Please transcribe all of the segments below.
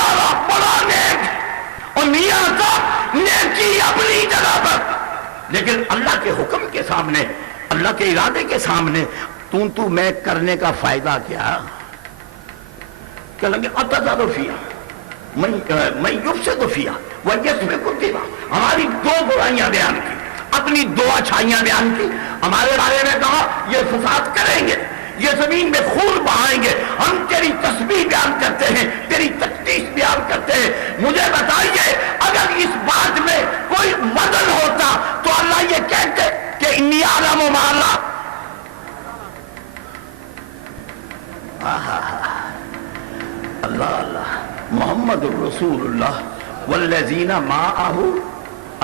لارا بڑا نیک، اور میاں صاحب نیکی اپنی جگہ پر، لیکن اللہ کے حکم کے سامنے، اللہ کے ارادے کے سامنے تو میں کرنے کا فائدہ کیا؟ کہ لگے اتذر فیہا میں یفسد فیہا ویسفک الدماء، ہماری دو برائیاں بیان کی، اپنی دو اچھائیاں بیان کی، ہمارے بارے میں کہا یہ فساد کریں گے، یہ زمین میں خون بہائیں گے، ہم تیری تسبیح بیان کرتے ہیں، تیری تقدیس بیان کرتے ہیں، مجھے بتائیے اگر اس بات میں کوئی وزن ہوتا تو اللہ یہ کہتے کہ انی اعلم ما لا، اللہ اللہ محمد الرسول اللہ والذین معہ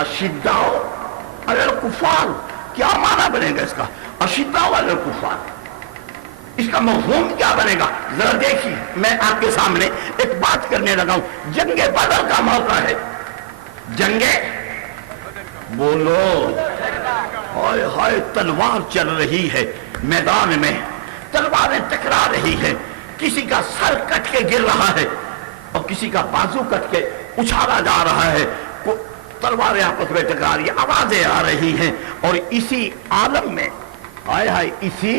اشداء علی الکفار، کیا معنی بنے گا اس کا؟ اشداء علی الکفار، اس کا مفہوم کیا بنے گا؟ ذرا دیکھیے، میں آپ کے سامنے ایک بات کرنے لگا ہوں، جنگ بدر کا موقع ہے، جنگ بولو، ہائے ہائے تلوار چل رہی ہے میدان میں، تلواریں ٹکرا رہی ہیں، کسی کا سر کٹ کے گر رہا ہے اور کسی کا بازو کٹ کے اچھالا جا رہا ہے، تلواریں آپس میں ٹکرا رہی ہیں، آوازیں آ رہی ہیں، اور اسی عالم میں ہائے ہائے اسی،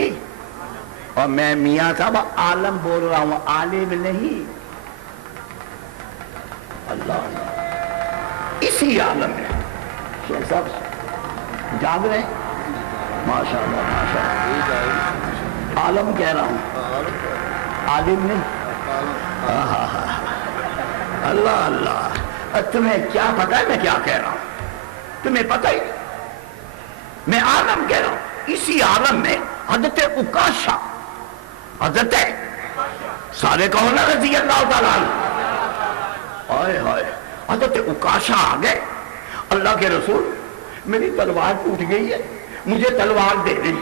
اور میں میاں صاحب عالم بول رہا ہوں، عالم نہیں، اللہ اسی عالم میں شیخ صاحب جاگ رہے ہیں، ماشاء اللہ ماشاء اللہ، عالم کہہ رہا ہوں، عالم نہیں، اللہ اللہ، تمہیں کیا پتا ہے میں کیا کہہ رہا ہوں؟ تمہیں پتہ ہی، میں عالم کہہ رہا ہوں، اسی عالم میں حضرت عکاشہ، حضرت سارے کہو نا رضی اللہ تعالیٰ عنہ، ہائے ہائے حضرت عکاشہ آ گئے، اللہ کے رسول میری تلوار ٹوٹ گئی ہے، مجھے تلوار دے دیں،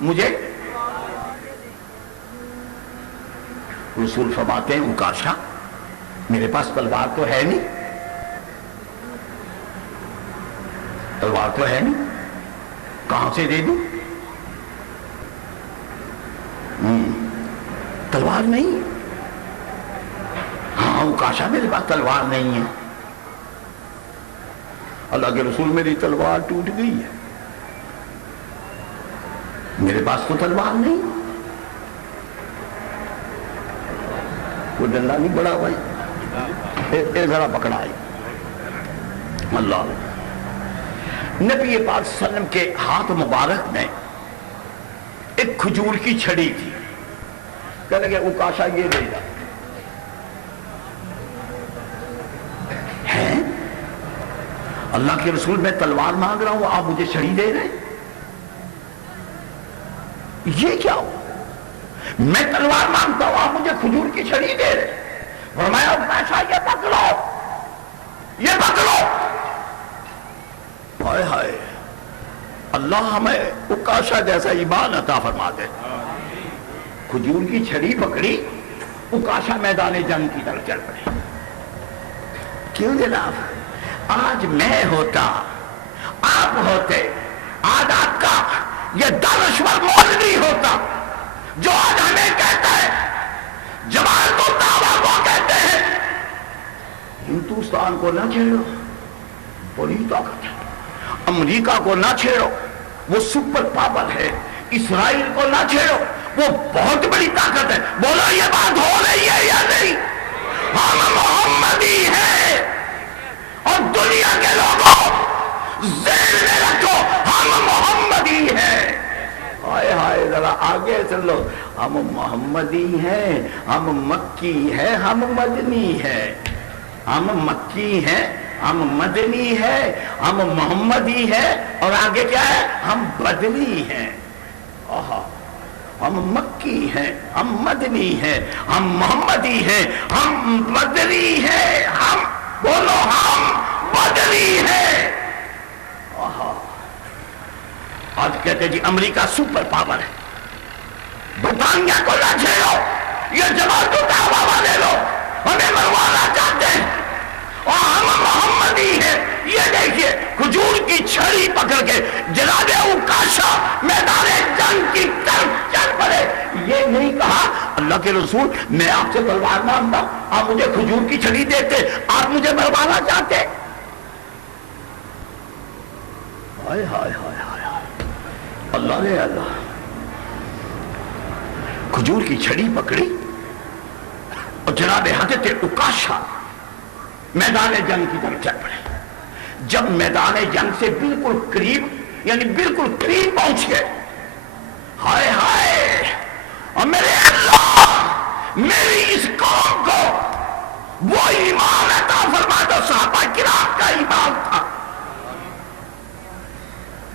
مجھے رسول فرماتے ہیں عکاشہ میرے پاس تلوار تو ہے نہیں، تلوار تو ہے نہیں، کہاں سے دے دوں؟ تلوار نہیں، ہاں عکاشہ میرے پاس تلوار نہیں ہے، اللہ کے رسول میری تلوار ٹوٹ گئی ہے، میرے پاس تو تلوار نہیں، کوئی ڈنڈا نہیں بڑا بھائی، اے ذرا پکڑا ہے، اللہ نبی پاک صلی اللہ علیہ وسلم کے ہاتھ مبارک میں ایک کھجور کی چھڑی تھی، کہنے لگے عکاشہ یہ لے جا، ہیں اللہ کے رسول میں تلوار مانگ رہا ہوں آپ مجھے چھڑی دے رہے، یہ کیا ہو؟ میں تلوار مانگتا ہوں آپ مجھے کھجور کی چھڑی دے رہے، فرمایا عکاشہ یہ پکڑو، یہ پکڑو، ہائے ہائے اللہ ہمیں عکاشہ جیسا ایمان عطا فرما دے، کھجور کی چھڑی پکڑی، عکاشہ میدان جنگ کی طرف چل پڑے، کیوں جناب؟ آج میں ہوتا، آپ ہوتے، آج آپ کا یہ دانشور مولوی ہوتا جو آج ہمیں کہتا ہے، جماعت الدعوہ کو کہتے ہیں ہندوستان کو نہ چھیڑو، بڑی طاقت ہے، امریکہ کو نہ چھیڑو وہ سپر پاور ہے، اسرائیل کو نہ چھیڑو وہ بہت بڑی طاقت ہے، بولو یہ بات ہو رہی ہے یا نہیں؟ ہم محمدی ہیں، اور دنیا کے لوگوں ذہن میں رکھو ہم محمدی ہیں، ہائے ہائے ذرا آگے چلو، ہم محمدی ہیں، ہم مکی ہیں، ہم مدنی ہیں، ہم مکی ہیں، ہم مدنی ہے، ہم محمدی ہے، اور آگے کیا ہے؟ ہم بدنی ہیں، ہم مکی ہیں، ہم مدنی ہیں، ہم محمدی ہیں، ہم مدنی ہیں، ہم بولو ہم بدنی ہیں، آج کہتے جی امریکہ سپر پاور ہے، برطانیہ کو نہ چھیڑو، یہ جماعت الدعوہ والے لوگ ہمیں مروانا چاہتے ہیں، اور ہم محمدی ہیں، یہ دیکھیے کھجور کی چھڑی پکڑ کے جناب عکاشہ میدان جنگ کی طرف چل پڑے، یہ نہیں کہا اللہ کے رسول میں آپ سے تلوار مانگتا، آپ مجھے کھجور کی چھڑی دیتے، آپ مجھے مروانا چاہتے؟ ہائے ہائے ہائے ہائے، اللہ نے اللہ کھجور کی چھڑی پکڑی اور جناب حضرت عکاشہ میدان جنگ کی طرف چل پڑے. جب میدان جنگ سے بالکل قریب، یعنی بالکل قریب پہنچ گئے، ہائے ہائے، اور میرے اللہ میری اس قوم کو وہ ایمان عطا فرما دو صحابہ کرام کا ایمان تھا.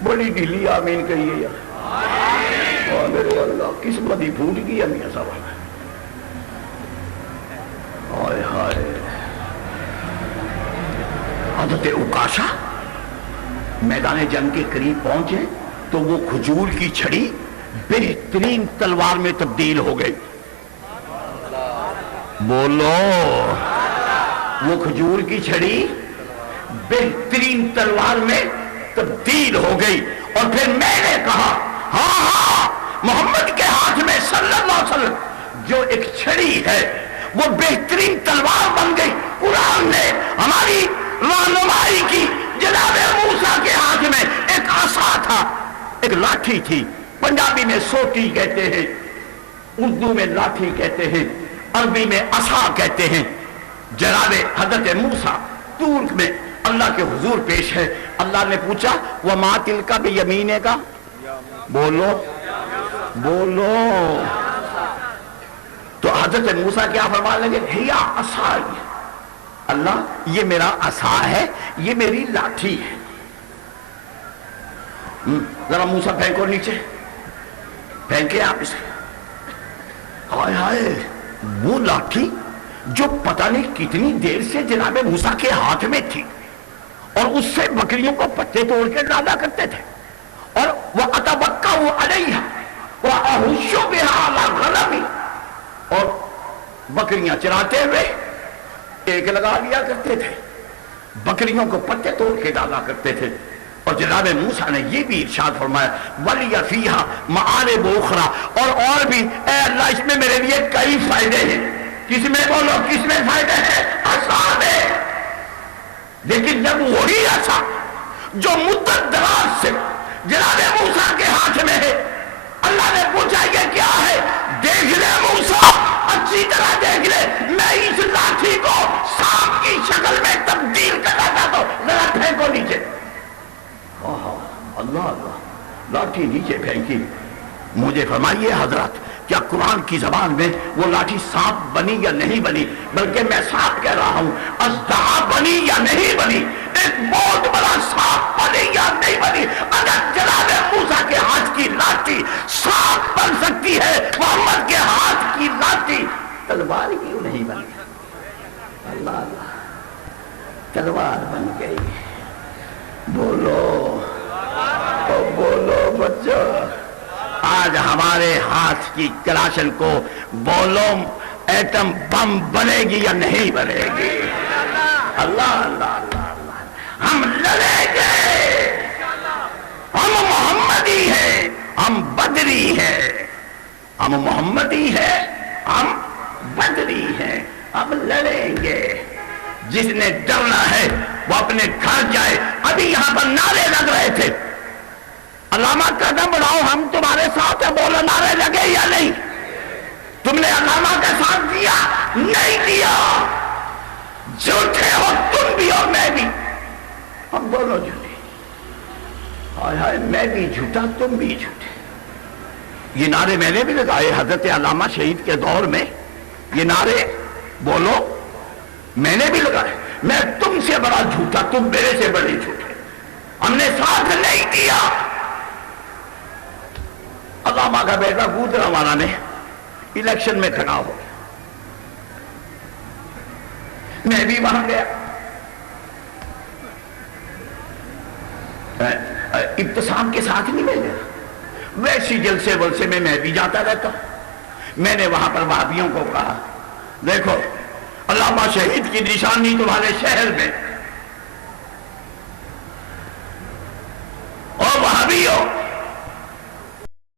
بڑی ڈھیلی آمین کہیے یار، اور میرے اللہ قسمت ہی پھوٹ گئی میاں صاحب. ہائے ہائے، حضرت عکاشہ میدان جنگ کے قریب پہنچے تو وہ کھجور کی چھڑی بہترین تلوار میں تبدیل ہو گئی. بولو، وہ کھجور کی چھڑی بہترین تلوار میں تبدیل ہو گئی. اور پھر میں نے کہا ہاں ہاں، محمد کے ہاتھ میں صلی اللہ علیہ وسلم جو ایک چھڑی ہے وہ بہترین تلوار بن گئی. قرآن نے ہماری رہنمائی کی. جناب موسیٰ کے ہاتھ میں ایک عصا تھا، ایک لاٹھی تھی. پنجابی میں سوٹی کہتے ہیں، اردو میں لاٹھی کہتے ہیں، عربی میں عصا کہتے ہیں. جناب حضرت موسیٰ طور میں اللہ کے حضور پیش ہے. اللہ نے پوچھا وَمَا تِلْكَ بِيَمِينِكَ، بولو بولو. تو حضرت موسیٰ کیا فرمانے لگے؟ ہیا عصای، اللہ یہ میرا عصا ہے، یہ میری لاٹھی ہے. ذرا موسیٰ پھینکو نیچے، پھینکے آپ اسے. ہائے ہائے، وہ لاٹھی جو پتہ نہیں کتنی دیر سے جناب موسیٰ کے ہاتھ میں تھی، اور اس سے بکریوں کو پتے توڑ کے ڈالا کرتے تھے. اور وَأَتَوَكَّأُ عَلَيْهَا وَأَحُشُّ بِهَا عَلَى غَنَمِ، اور بکریاں چراتے ہوئے ایک لگا لیا کرتے تھے، بکریوں کو پتے توڑ کے ڈالا کرتے تھے. اور جناب موسیٰ نے یہ بھی ارشاد فرمایا وَلِيَ فِيهَا مَعَارِبُ أُخْرَى، اور بھی اے اللہ اس میں میرے لیے کئی فائدے ہیں. کس میں بولو، کس میں فائدے ہیں؟ عصا میں. لیکن جب وہی عصا جو مدت دراز سے جناب موسیٰ کے ہاتھ میں ہے، اللہ نے پوچھا یہ کیا ہے؟ دیکھ لے موسیٰ، اچھی طرح دیکھ لے، میں اس لاٹھی کو سانپ کی شکل میں تبدیل کرنا چاہتا ہوں. ذرا پھینکو نیچے. اللہ اللہ، لاٹھی نیچے پھینکی. مجھے فرمائیے حضرات، کیا قرآن کی زبان میں وہ لاٹھی سانپ بنی یا نہیں بنی؟ بلکہ میں سانپ کہہ رہا ہوں، اژدہا بنی یا نہیں بنی؟ ایک بہت بڑا سانپ بنی یا نہیں بنی؟ اگر جناب موسیٰ کے ہاتھ کی لاٹھی سانپ بن سکتی ہے، محمد کے ہاتھ کی لاٹھی تلوار کیوں نہیں بنی؟ اللہ اللہ، تلوار بن گئی. بولو بولو بچوں، آج ہمارے ہاتھ کی کلاشن کو بولو ایٹم بم بنے گی یا نہیں بنے گی؟ اللہ اللہ اللہ، ہم لڑیں گے. ہم محمدی ہیں، ہم بدری ہیں. ہم محمدی ہیں، ہم بدری ہیں. ہم لڑیں گے. جس نے ڈرنا ہے وہ اپنے گھر جائے. ابھی یہاں پر نعرے لگ رہے تھے، علامہ قدم بڑھاؤ ہم تمہارے ساتھ ہیں. بولو نعرے لگے یا نہیں؟ تم نے علامہ کا ساتھ دیا نہیں دیا؟ جھوٹے ہو تم بھی اور میں بھی، ہم دونوں جھوٹے. ہائے ہائے، میں بھی جھوٹا تم بھی جھوٹے. یہ نعرے میں نے بھی لگائے حضرت علامہ شہید کے دور میں. یہ نعرے بولو میں نے بھی لگائے. میں تم سے بڑا جھوٹا، تم میرے سے بڑے جھوٹے. ہم نے ساتھ نہیں دیا. علامہ کا بیٹا گوجرانوالہ نے الیکشن میں کھڑا ہو، میں بھی وہاں گیا. ابتسام کے ساتھ نہیں میں گیا، ویسی جلسے ولسے میں بھی جاتا رہتا. میں نے وہاں پر وہابیوں کو کہا دیکھو علامہ شہید کی نشانی تمہارے شہر میں